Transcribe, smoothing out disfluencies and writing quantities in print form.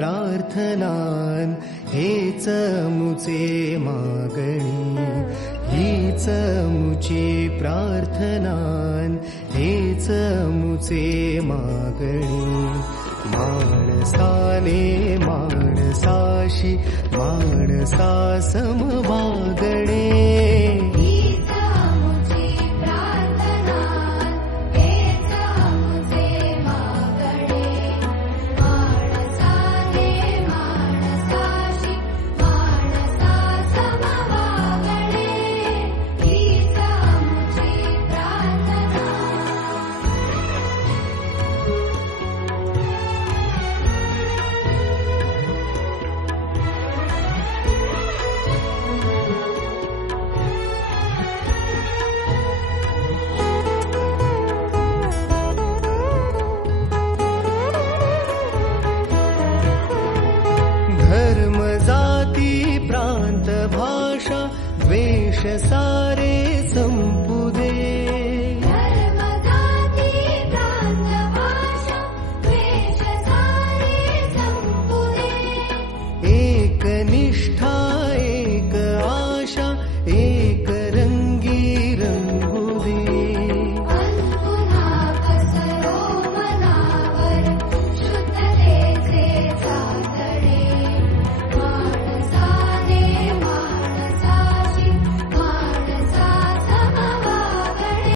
प्रार्थनान हेच मुचे मागणी, हीच मुची प्रार्थनान हेच मुचे मागणी. माणसाने माणसाशी माणसा सम वागणे, धर्म जाती प्रांत भाषा द्वेष सारे